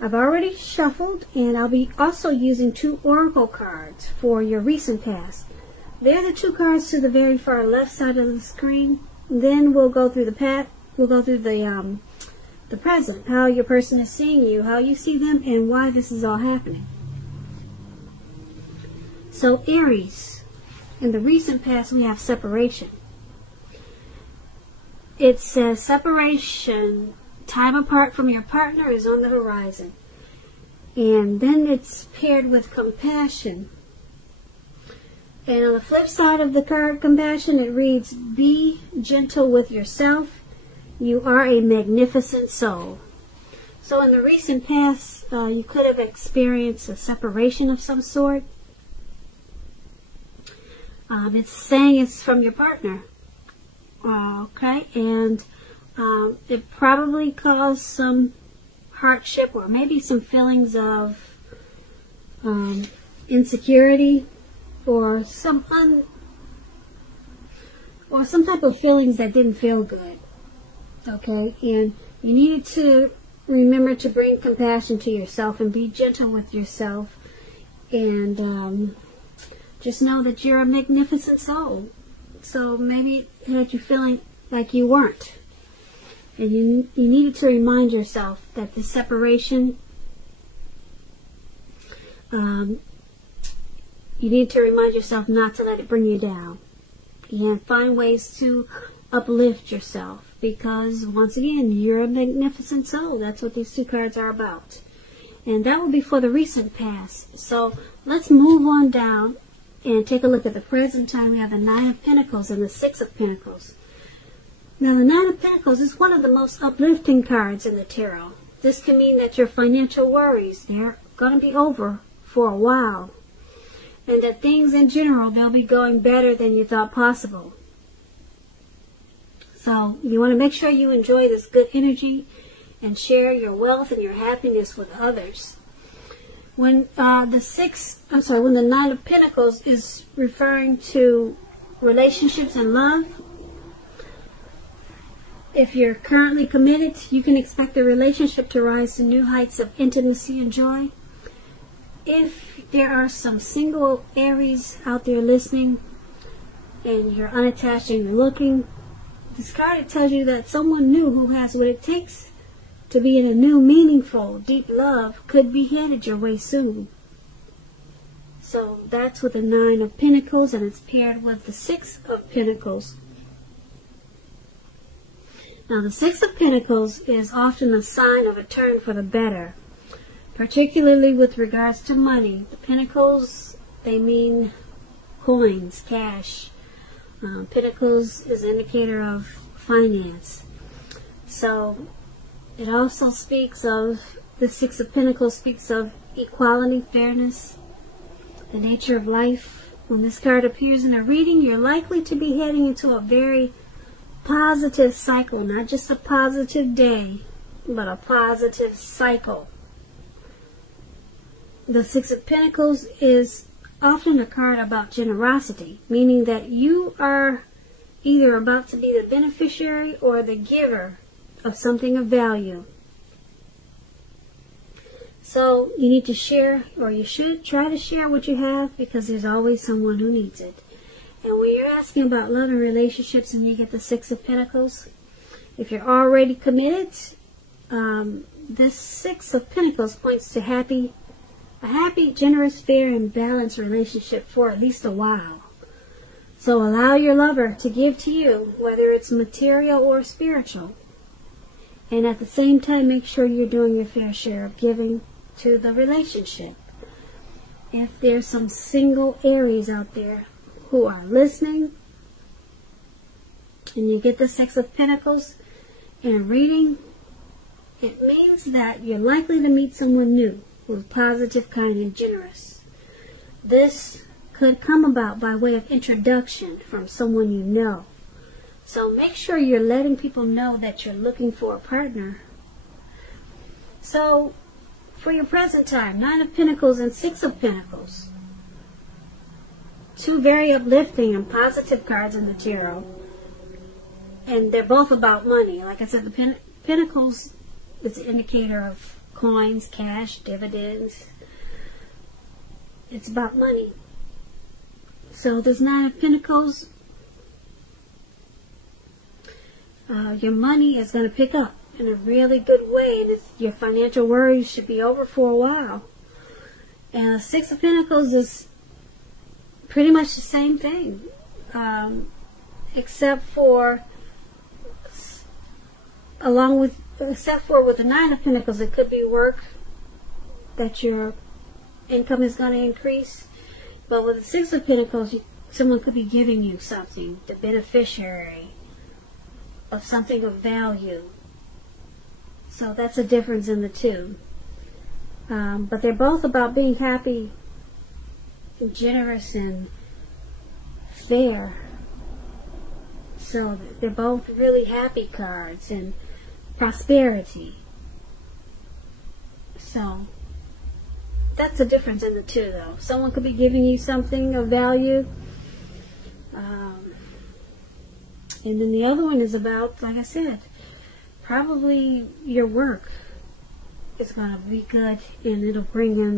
I've already shuffled, and I'll be also using 2 oracle cards for your recent past. They're the 2 cards to the very far left side of the screen. Then we'll go through the past. We'll go through the present, how your person is seeing you, how you see them, and why this is all happening. So Aries, in the recent past, we have separation. It says separation, time apart from your partner is on the horizon. And then it's paired with compassion. And on the flip side of the card compassion, it reads, be gentle with yourself. You are a magnificent soul. So in the recent past, you could have experienced a separation of some sort. It's saying it's from your partner. Okay, and it probably caused some hardship or maybe some feelings of insecurity or some type of feelings that didn't feel good. Okay, and you needed to remember to bring compassion to yourself and be gentle with yourself, and just know that you're a magnificent soul. So maybe it had you feeling like you weren't. And you needed to remind yourself that the separation, you need to remind yourself not to let it bring you down. And find ways to uplift yourself. Because, once again, you're a magnificent soul. That's what these 2 cards are about. And that will be for the recent past. So let's move on down and take a look at the present time. We have the 9 of Pentacles and the 6 of Pentacles. Now, the 9 of Pentacles is one of the most uplifting cards in the tarot. This can mean that your financial worries, they're going to be over for a while. And that things in general, they'll be going better than you thought possible. So, you want to make sure you enjoy this good energy and share your wealth and your happiness with others. When when the 9 of Pentacles is referring to relationships and love, if you're currently committed, you can expect the relationship to rise to new heights of intimacy and joy. If there are some single Aries out there listening and you're unattached and you're looking, this card, it tells you that someone new who has what it takes to be in a new, meaningful, deep love could be headed your way soon. So that's with the 9 of Pentacles, and it's paired with the 6 of Pentacles. Now, the 6 of Pentacles is often a sign of a turn for the better, particularly with regards to money. The Pentacles, they mean coins, cash. Pentacles is an indicator of finance. So it also speaks of, the 6 of Pentacles speaks of equality, fairness, the nature of life. When this card appears in a reading, you're likely to be heading into a very positive cycle, not just a positive day, but a positive cycle. The 6 of Pentacles is often a card about generosity, meaning that you are either about to be the beneficiary or the giver of something of value. So you need to share, or you should try to share what you have, because there's always someone who needs it. And when you're asking about love and relationships and you get the 6 of Pentacles, if you're already committed, this 6 of Pentacles points to a happy, generous, fair, and balanced relationship for at least a while. So allow your lover to give to you, whether it's material or spiritual. And at the same time, make sure you're doing your fair share of giving to the relationship. If there's some single Aries out there who are listening, and you get the 6 of Pentacles in a reading, it means that you're likely to meet someone new who's positive, kind, and generous. This could come about by way of introduction from someone you know. So make sure you're letting people know that you're looking for a partner. So for your present time, 9 of Pentacles and 6 of Pentacles, 2 very uplifting and positive cards in the tarot. And they're both about money. Like I said, the Pentacles is an indicator of coins, cash, dividends. It's about money. So this Nine of Pentacles, your money is going to pick up in a really good way, and your financial worries should be over for a while. And the Six of Pentacles is pretty much the same thing, except for with the Nine of Pentacles, it could be work that your income is going to increase. But with the Six of Pentacles, someone could be giving you something, the beneficiary of something of value. So that's a difference in the two. But they're both about being happy, and generous, and fair. So they're both really happy cards and prosperity. So that's the difference in the two, though. Someone could be giving you something of value. And then the other one is about, like I said, probably your work is going to be good, and it'll bring in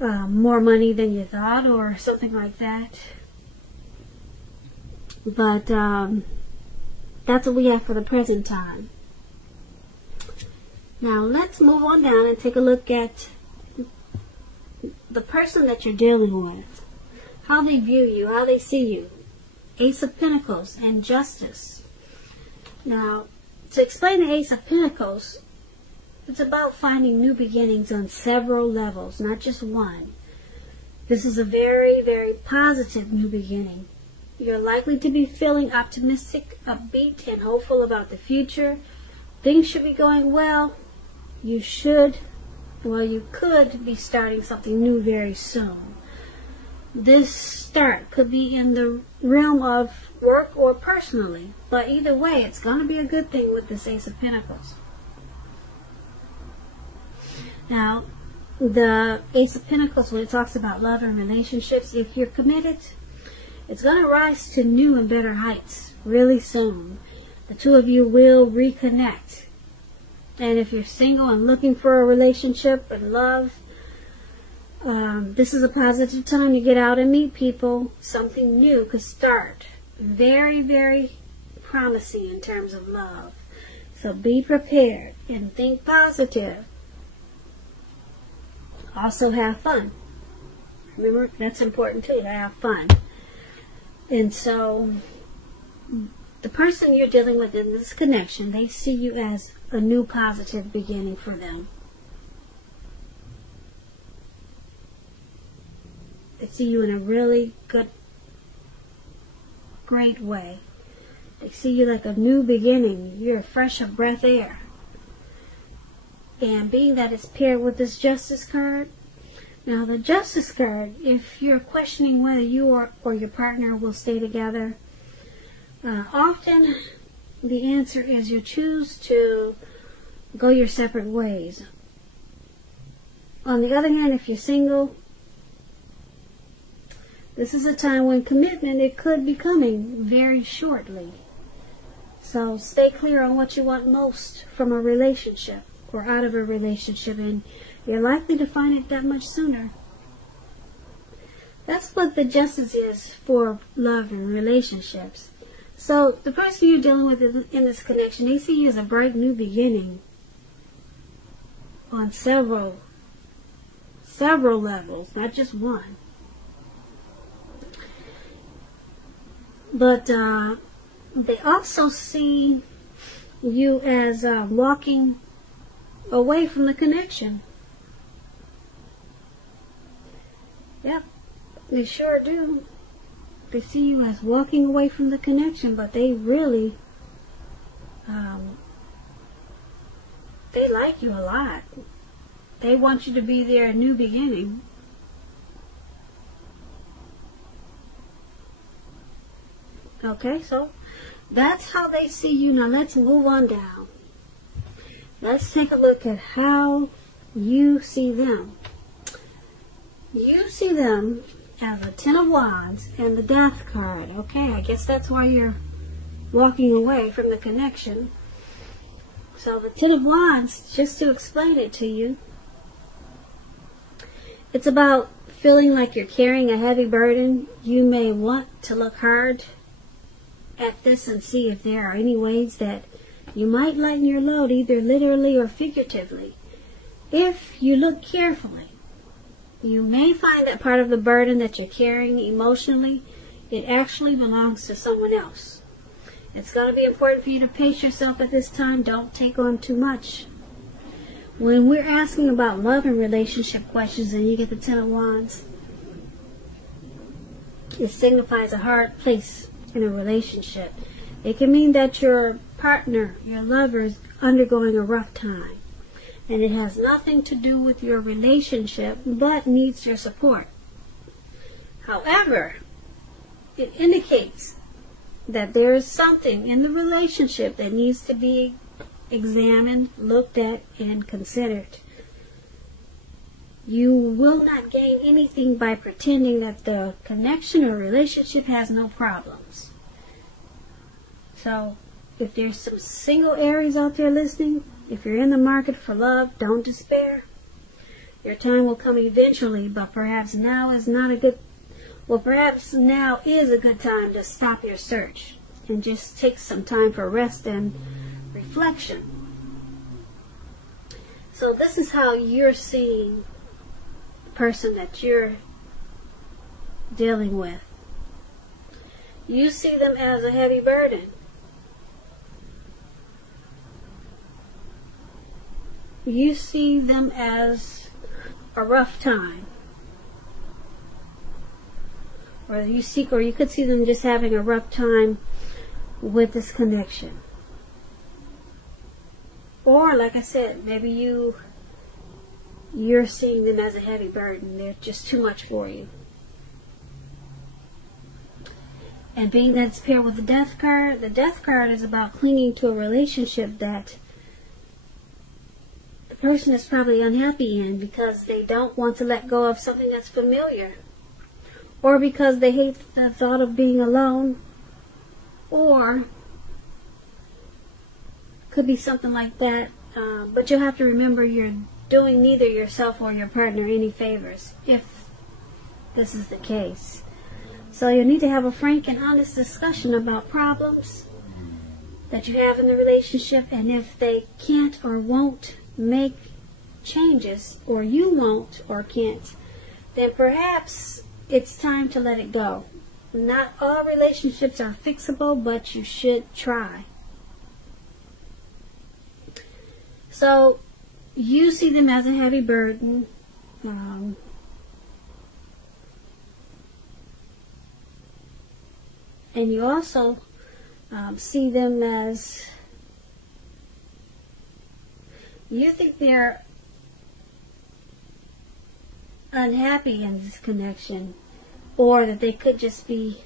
more money than you thought, or something like that. But that's what we have for the present time. Now let's move on down and take a look at the person that you're dealing with, how they view you, how they see you. Ace of Pentacles and Justice. Now, to explain the Ace of Pentacles, it's about finding new beginnings on several levels, not just one. This is a very, very positive new beginning. You're likely to be feeling optimistic, upbeat, and hopeful about the future. Things should be going well. You could be starting something new very soon. This start could be in the realm of work or personally, but either way, it's going to be a good thing with this Ace of Pentacles. Now, the Ace of Pentacles, when it talks about love and relationships, if you're committed, it's going to rise to new and better heights really soon. The two of you will reconnect. And if you're single and looking for a relationship and love, this is a positive time to get out and meet people. Something new could start. Very, very promising in terms of love. So be prepared and think positive. Also have fun. Remember, that's important too, to have fun. And so, the person you're dealing with in this connection, they see you as a new positive beginning for them. They see you in a really good, great way. They see you like a new beginning. You're a fresh of breath air. And being that it's paired with this Justice card, now the Justice card, if you're questioning whether you or your partner will stay together, often the answer is you choose to go your separate ways. On the other hand, if you're single, this is a time when commitment, it could be coming very shortly. So stay clear on what you want most from a relationship or out of a relationship, and you're likely to find it that much sooner. That's what the Justice is for love and relationships. So the person you're dealing with in this connection, they see you as a bright new beginning on several levels, not just one. But they also see you as walking away from the connection. Yep, they sure do. They see you as walking away from the connection, but they really, they like you a lot. They want you to be their new beginning. Okay, so that's how they see you. Now let's move on down. Let's take a look at how you see them. You see them as a Ten of Wands and the Death card. Okay, I guess that's why you're walking away from the connection. So the Ten of Wands, just to explain it to you, it's about feeling like you're carrying a heavy burden. You may want to look hard at this and see if there are any ways that you might lighten your load, either literally or figuratively. If you look carefully, you may find that part of the burden that you're carrying emotionally, it actually belongs to someone else. It's going to be important for you to pace yourself at this time. Don't take on too much. When we're asking about love and relationship questions and you get the Ten of Wands, it signifies a hard place in a relationship. It can mean that your partner, your lover, is undergoing a rough time. And it has nothing to do with your relationship, but needs your support. However, it indicates that there is something in the relationship that needs to be examined, looked at, and considered. You will not gain anything by pretending that the connection or relationship has no problems. So, if there's some single Aries out there listening, if you're in the market for love, don't despair. Your time will come eventually, but perhaps now is not a good, perhaps now is a good time to stop your search and just take some time for rest and reflection. So this is how you're seeing the person that you're dealing with. You see them as a heavy burden. You see them as a rough time. Or you could see them just having a rough time with this connection. Or, like I said, maybe you're seeing them as a heavy burden. They're just too much for you. And being that it's paired with the Death card is about clinging to a relationship that the person is probably unhappy in because they don't want to let go of something that's familiar. Or because they hate the thought of being alone. Or could be something like that. But you'll have to remember you're doing neither yourself or your partner any favors if this is the case. So you need to have a frank and honest discussion about problems that you have in the relationship, and if they can't or won't make changes, or you won't or can't, then perhaps it's time to let it go. Not all relationships are fixable, but you should try. So you see them as a heavy burden. And you also see them as, you think they're unhappy in this connection, or that they could just be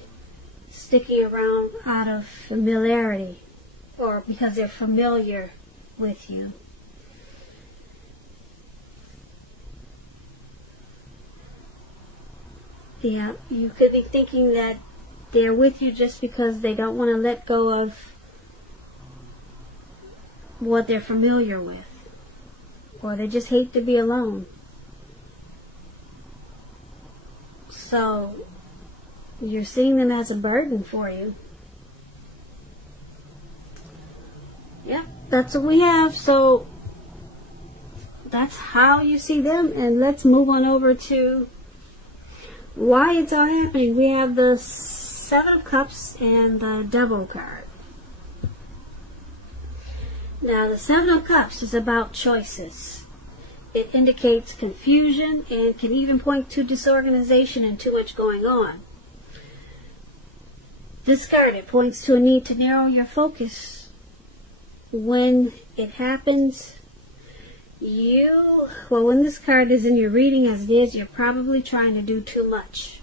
sticking around out of familiarity, or because they're familiar with you. Yeah, you could be thinking that they're with you just because they don't want to let go of what they're familiar with. Or they just hate to be alone. So, you're seeing them as a burden for you. Yeah, that's what we have. So, that's how you see them. And let's move on over to why it's all happening. We have the Seven of Cups and the Devil card. Now, the Seven of Cups is about choices. It indicates confusion and can even point to disorganization and too much going on. This card, it points to a need to narrow your focus. When it happens, when this card is in your reading as it is, you're probably trying to do too much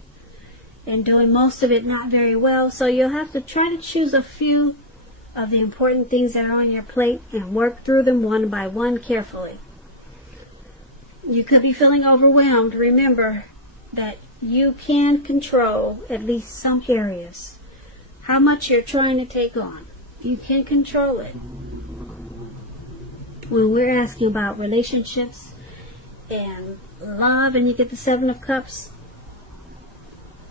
and doing most of it not very well. So you'll have to try to choose a few of the important things that are on your plate and work through them one by one carefully. You could be feeling overwhelmed. Remember that you can control at least some areas. How much you're trying to take on, you can control it. when we're asking about relationships and love, and you get the Seven of Cups,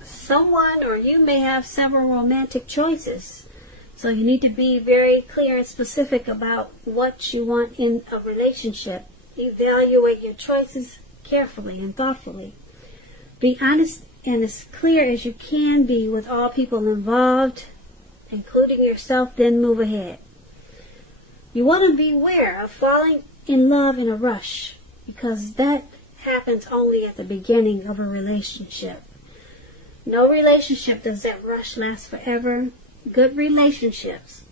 someone or you may have several romantic choices. So you need to be very clear and specific about what you want in a relationship. Evaluate your choices carefully and thoughtfully. Be honest and as clear as you can be with all people involved, including yourself, then move ahead. You want to beware of falling in love in a rush, because that happens only at the beginning of a relationship. No relationship does that rush last forever. Good relationships,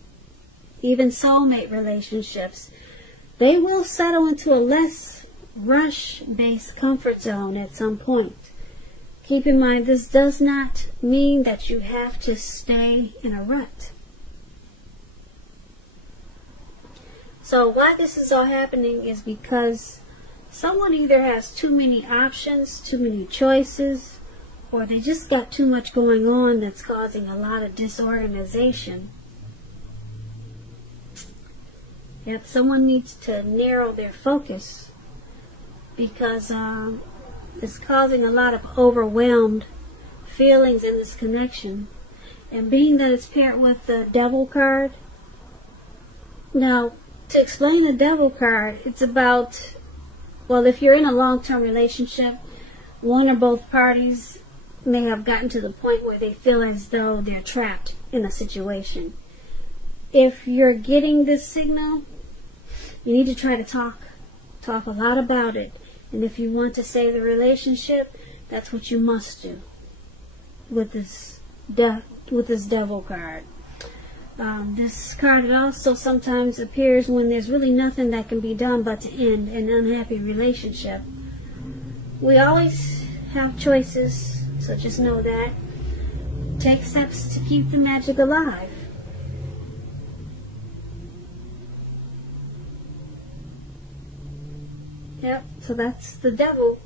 even soulmate relationships, they will settle into a less rush-based comfort zone at some point. Keep in mind, this does not mean that you have to stay in a rut. So why this is all happening is because someone either has too many options, too many choices, or they just got too much going on that's causing a lot of disorganization. Yep, someone needs to narrow their focus, because it's causing a lot of overwhelmed feelings in this connection. And being that it's paired with the Devil card, now to explain the Devil card, it's about, well, if you're in a long-term relationship, one or both parties may have gotten to the point where they feel as though they're trapped in a situation. If you're getting this signal, you need to try to talk a lot about it. And if you want to save the relationship, that's what you must do with this Devil card. This card also sometimes appears when there's really nothing that can be done but to end an unhappy relationship. We always have choices, so just know that. Take steps to keep the magic alive. Yep, so that's the Devil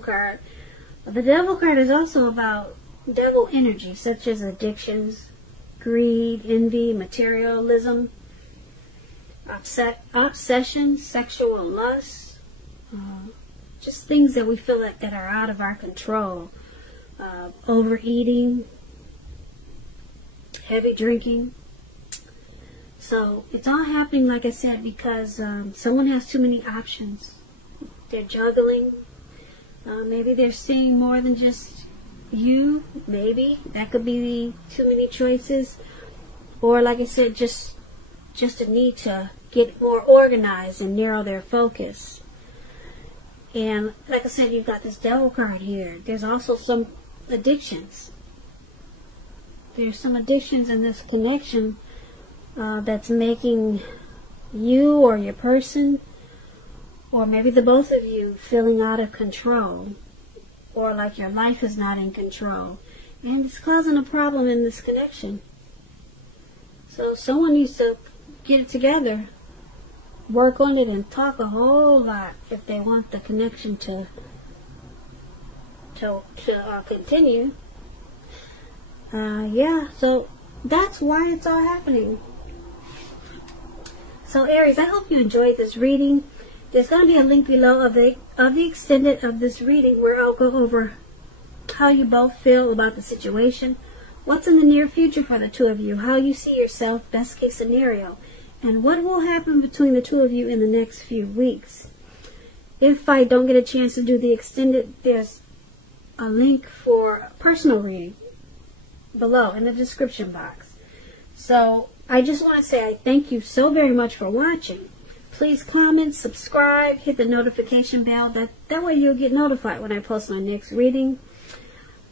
card. The Devil card is also about devil energy, such as addictions, greed, envy, materialism, obsession, sexual lust, just things that we feel like that are out of our control. Overeating, heavy drinking. So it's all happening, like I said, because someone has too many options. They're juggling. Maybe they're seeing more than just you. Maybe that could be too many choices. Or, like I said, just a need to get more organized and narrow their focus. And like I said, you've got this Devil card here. There's also some addictions. There's some addictions in this connection that's making you or your person, or maybe the both of you, feeling out of control, or like your life is not in control, and it's causing a problem in this connection. So someone needs to get it together, work on it, and talk a whole lot if they want the connection to continue. Yeah, so that's why it's all happening. So Aries, I hope you enjoyed this reading. There's going to be a link below of the extended of this reading, where I'll go over how you both feel about the situation, what's in the near future for the two of you, how you see yourself, best case scenario, and what will happen between the two of you in the next few weeks. If I don't get a chance to do the extended, there's a link for a personal reading below in the description box. So I just want to say I thank you so very much for watching. Please comment, subscribe, hit the notification bell. That way you'll get notified when I post my next reading.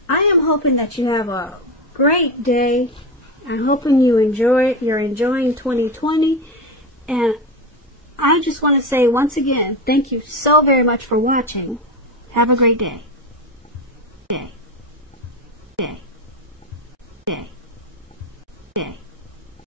I am hoping that you have a great day. I'm hoping you're enjoying 2020. And I just want to say once again, thank you so very much for watching. Have a great day. Day.